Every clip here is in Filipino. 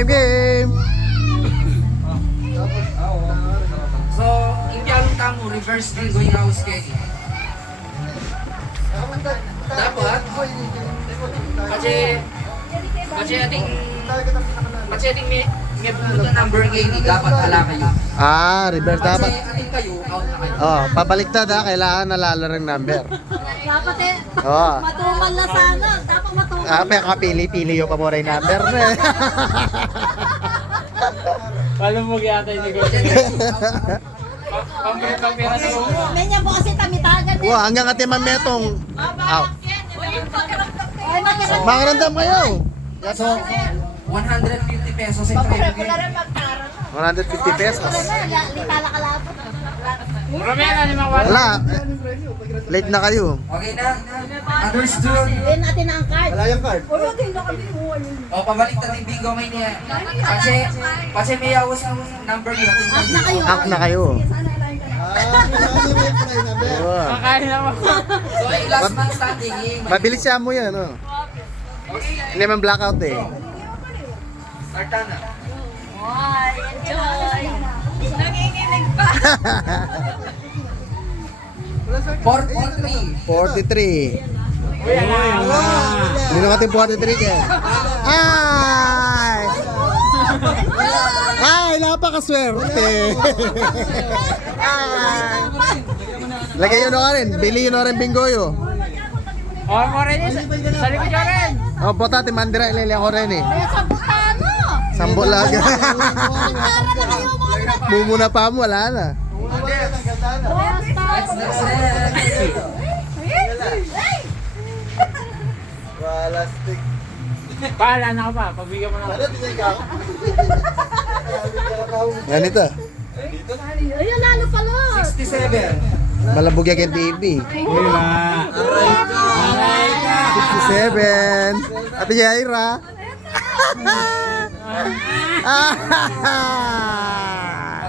Game. So, impialong tamo, reverse din going house kayo. Dapat, kasi ating may pumunta number kayo, dapat ala kayo. Reverse dapat. Kasi ating kayo, out na kayo. Oh, pabaliktad ha, kailangan nalala ring number. Dapat matumal na sana. Dapat matumal. May kapili-pili yung pamoray number na eh. Paano mo gata yung negosyo? Pampira na mo. Menya po kasi tamitagan eh. Wow, hanggang ati mametong. Ow. Ay, makiram. Makaramdam kayo. So, 150 pesos sa trade kayo. 150 pesos. Litala kalapot. Marami na ni mga Wala. Late na kayo. Okay na? Understood? Din natin ang card. Wala yung card. O, pabalik na yung bingo ngayon niya. Kasi may awas ng number niyo. Up na kayo. Up na kayo. Makain naman. So, yung last man standing. Mabilis siya mo yan, oh. Hindi man blackout eh. Start na. Ay, enjoy. Nanginginig pa. 43. 43. Hindi naman 43 kaya. Ay, napakaswerte. Lagay yun na rin. Bili yun na rin bingoyo. Oh, mo rin yun. Sa likod nyo rin. Oh, bota, timandira ilili ako rin eh. May sabutano. Sambo lang. Nagkara na kayo mga. Mumuna pa mo, wala na. Paala na ako pa. Pagbigyan mo na ako. Ganito. Ayun, lalo pala. 67. Malabog yan kay TV. 67. Ate Jaira.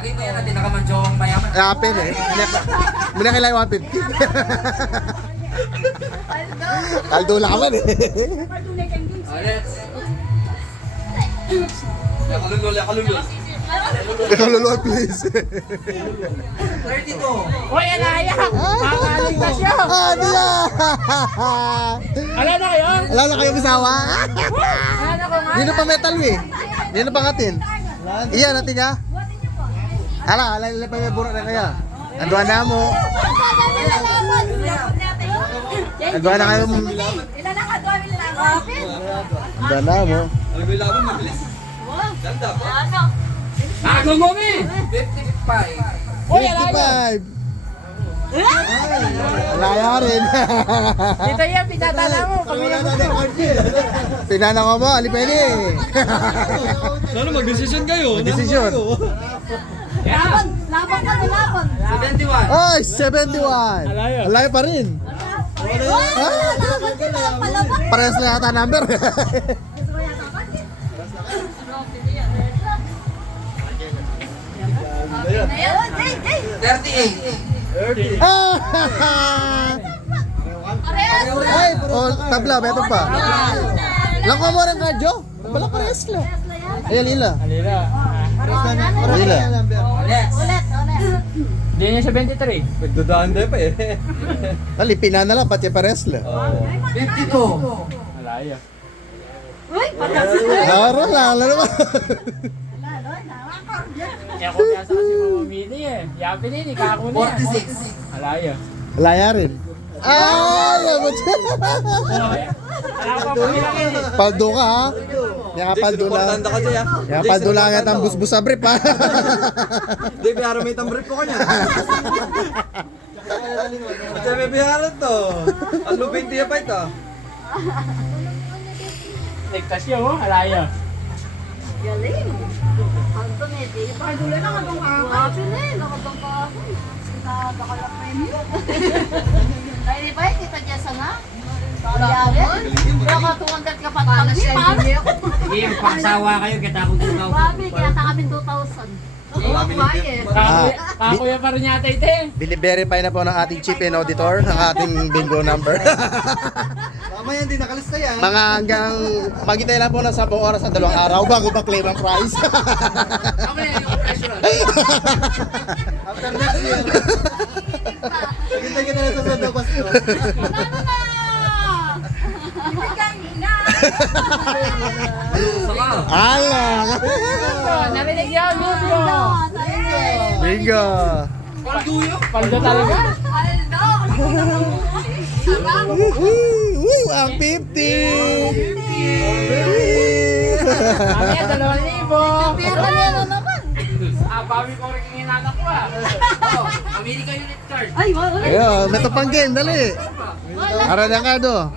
Okay ko yan natin nakamanjong mayaman. Yapin eh. Muna kailangan 150. Kaldo lang naman eh. Let's. Yakalulol. Kaluluwa please. 32. Uy, alaya! Makaligtas yun! Adiya! Ala na kayo? Wala na kayong kasawa? Ala na ko nga. Hindi na pa metal eh. Hindi na pa ngatin. Iya, natin ka? Ala pa may buro na kaya. Anduan na mo. Anduan na kayo. Anduan na mo. Ako mo mi! 55. Uy, alaya! 55. Alaya rin. Dito yan, pinatala mo. Kami yung Pinana ko mo, alipeli. Ano, mag-desisyon kayo? Desisyon. Laban ka na laban. 71. Oy, 71. Alaya. Alaya pa rin. Laban din ang palaban. Parehas na yata number. Ayun, Jay. 38. Parehas na. Ay, tabla, beto pa. Langko mo rin kadyo. Bala parehas lang. Ayan, ila. Alira. Ila. Ulit. Hindi niya sa 23. Nagdadaan tayo pa eh. Tali, pinana lang, pati parehas lang. 52. Alaya. Uy, parehas. Laro, lalo naman. Kaya kung kaya sa kasi mamamili eh. Yapi din, ikako na yan. 46. Alaya. Alaya rin. Ay, abot siya. Wala ko pa pabilang eh. Paldo ka ha. Yan ka paldo lang. Tanda ka siya. Yan ka paldo lang at ang busbus sa brief ha. Hindi, bihara may tambrip ko kanya. At may bihara to. Ang lupin tiya pa ito. Ligtas yun, oh. Alaya. Galing. Antonete. Pagdulo na nga itong ako. Happy na eh. Nakatang pa ako. Baka premium. Ay, di ba? Kita Jessa na? Yaman. Baka 200 ka pa tabi. Sige, pangsawa kayo, kita akong 2,000. Babi, kaya ta kami 2,000. Kakuya pa rin yata ito eh. Bini-verify na po ng ating chief and auditor ang ating bingo number. Mamaya hindi nakalista yan. Mga hanggang magintay lang po ng 10 oras at 2 araw bago ma-claim ang prize. Okay, yung pressure. After next year. Hintay ka na lang sa Santo Pasko. Ala! Narinig yan, bingo. Bingo! Paldo talaga. Uy, 150! Mamaya, 2,000. Pero ano naman? Bawi ko rin yung inanak ko ah. Oh, America unit card. Ay, wala. Ayun, may tupang game, dali. Aralang ka do.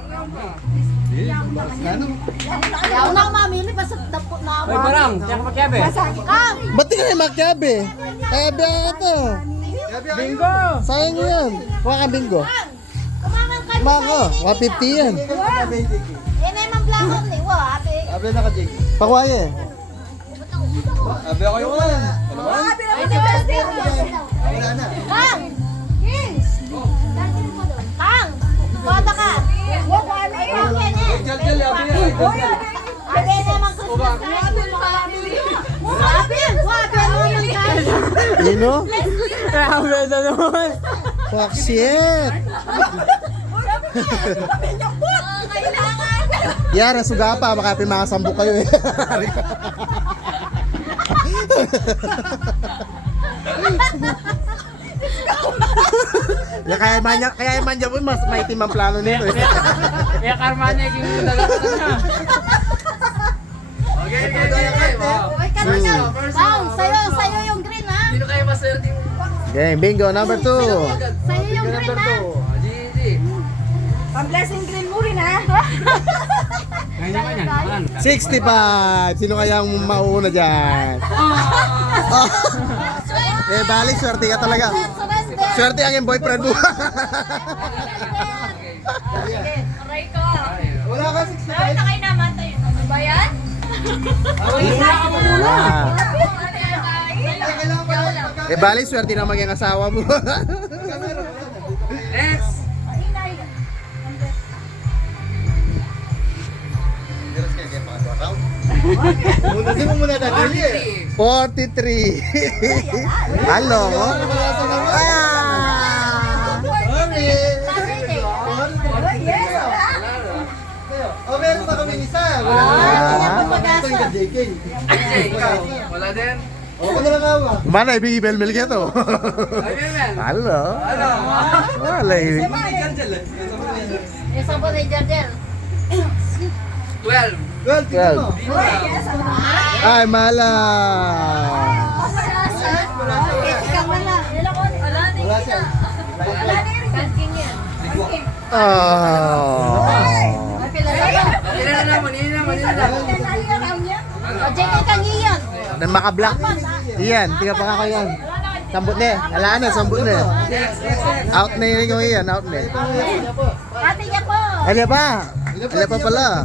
Ayaw na ako mamili, basta dapot na ako. Ay, barang. Tiyak magkabe. Kang! Ba't di ka na magkabe? Kaya biya ito. Bingo. Sayang yan. Kuha ka bingo. Kumangan ka. Mako, 150 yan. Yan ay mamblakon ni Wa, ate. Abe na ka, Jake. Pakuha yan. Abe ako yung wala. Ay, di ba? Wala na. Kang! Kings! Kang! Bata ka! Huwag ka na yun! Jal, Ate naman Christmas card! Wabi! Wabi! Ino? Grabe na naman. Fuck shit. Kailangan! Yara, suga pa. Baka mga sambu kayo eh. kaya man dyan po, mas maitim ang plano nito eh. Kaya karmanya yung dalawa na. Okay. Wow. Uy, kanina! Bang! Sa'yo yung green ha! Sino kayo maswerte yung Okay, bingo number 2. Sa'yo yung green ha! GG? Pang-blessing green mo rin ha! Ngayon naman yan. 65. Sino kayang mauuna dyan? Oh. Eh, bali, swerte ka talaga. Swerte ang yung boyfriend mo. Aray ko! Wala ka 65. Ay, nakay naman tayo. Ano ba yan? Ah. Kailangan pa lang. Eh, bali, swerte na maging asawa mo. Next! Muna mo muna dadali eh. 43. 43. Halo. Oh, meron pa kami isa. Wala na. Ito yung JK. JJ, ikaw. Wala din? Ako na lang awa. Mana, ibig ibel-mel ka to. Ay, Melmel. Halo. Ano? Wala eh. Isa po ni Jardel. 12. Well, tingnan mo. Ay, mala. Ikaw wala. Wala din Wala siya. Wala din. Kanking yan. Oh. Hindi na naman. O, Jake, kangiyan. Na makablock. Iyan, tiga pa ako yan. Sambut na. Wala na, sambut na. Out na yun yung iyan, out na. Ate niya po. Ano pa? Ano pa pala?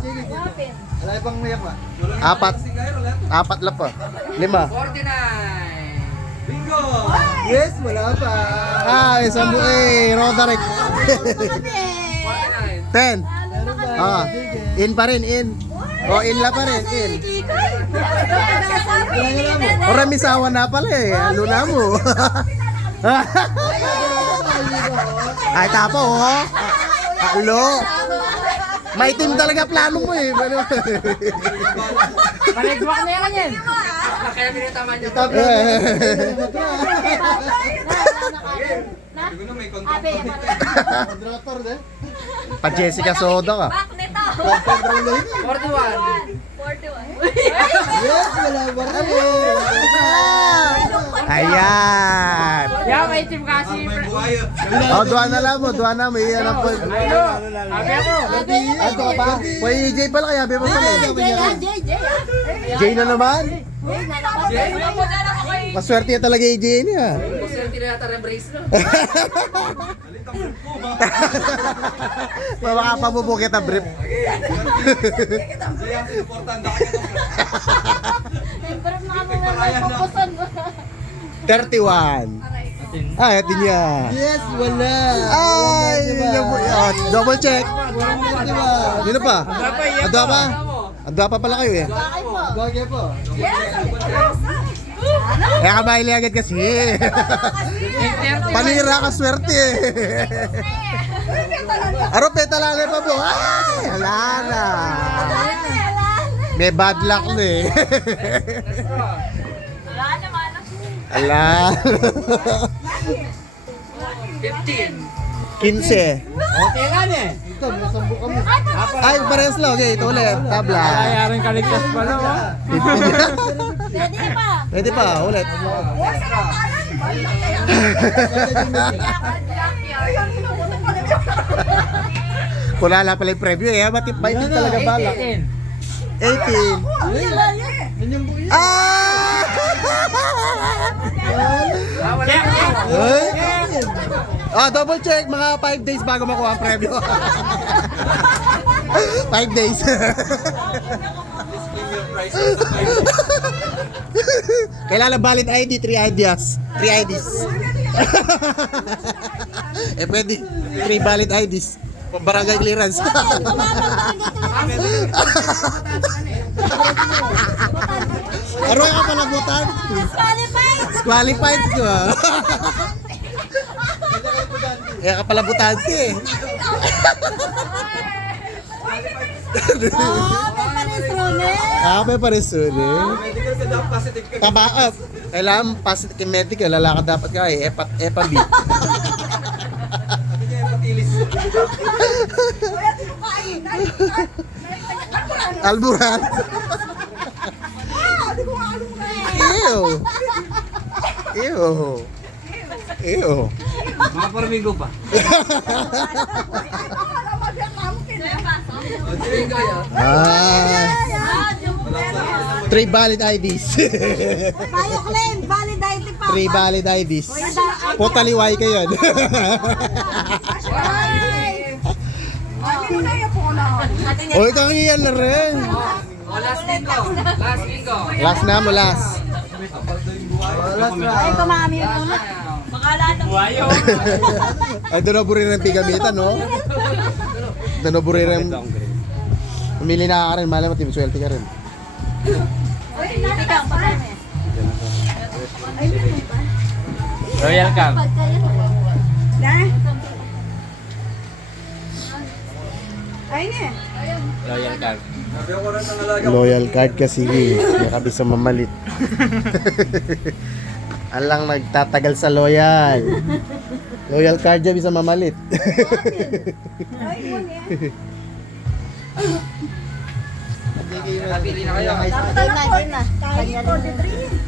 Wala pang mayak ba? 4. 4 lang pa. 5. 49. Bingo! Yes, wala pa. Ay, sambut eh. Roderick. 10. Ah, in pa rin, in. Oh, in la pa rin, in. Ora misawa na pala eh. Ano na mo? Ay, tapo oh. Alo. Maitim talaga plano mo eh. Paligwak na yan yan. Kaya pinatama niyo. Abe, Contractor din. Pa Jessica Soda ka. back nito. 41. 41. Yes, wala pa rin. Ayan. Yeah, may team kasi. Oh, duwa na lang mo. Duwa na. May iyan ang po. Ano? Abi ako. Ano ka pa? Pwede EJ pala kaya. Abi mo pala. Jay. Jay na naman. Jay. Maswerte yan talaga EJ niya. Maswerte na yata ng brace no? Baka pabubukit ang brief. Siyempre mga mga pupusan mo. 31. Ay, atin niya. Yes, wala. Ay, double check. Diba? Dito pa. Adwa pa? Adwa pa pala kayo eh. Bakit po? Bagay po. Kaya kabaili agad kasi. Panira ka swerte eh. Aro, petalala pa po. Ay, hala na. May bad luck na eh. Wala naman. Ala. 15. 15. Okay lang eh. Ito, may sambu kami. Ay, pares lang. Okay, ito ulit. Tabla. Ayaring kaligtas pa lang oh. Pwede pa. Pwede pa, ulit. Kulala pala yung preview eh. Ba't hindi talaga balak? 18. 18. Yan yung buhay. Ah! Check, check. Ay! Ah, double check. Mga 5 days bago makuha ang preview. 5 days. Kailangan valid ID, 3 IDs. 3 IDs. Eh pwede, 3 valid IDs. Barangay clearance. Aro ka pala butan. Disqualified. Disqualified ka. Kaya ka pala butante eh. May panisrone. May pares eh. Tabaat. Kailangan positive medical. Lalakad dapat ka eh. EPA B. Alburan. Ew. Ew. Ew. Mga parmigo pa. Ah. 3 valid IDs. Tayo claim, valid ID pa. 3 valid IDs. Potaliway ka yun. Uy, kangiyan na rin. O, last bingo. Last bingo. Last na mo, last. Ay, kumami yung ulit. Buhayo. Ay, doon na buri rin pigamitan, no? Doon na buri rin. Pumili na ka rin, malay mo, swerte ka rin. Ikaw, patay. Royal Cup. Royal Cup. Loyal card kasi nakabi sa mamalit. Alang nagtatagal sa loyal. Loyal card dyan bisa mamalit. Napili na kayo. Patay na. Kanya rin.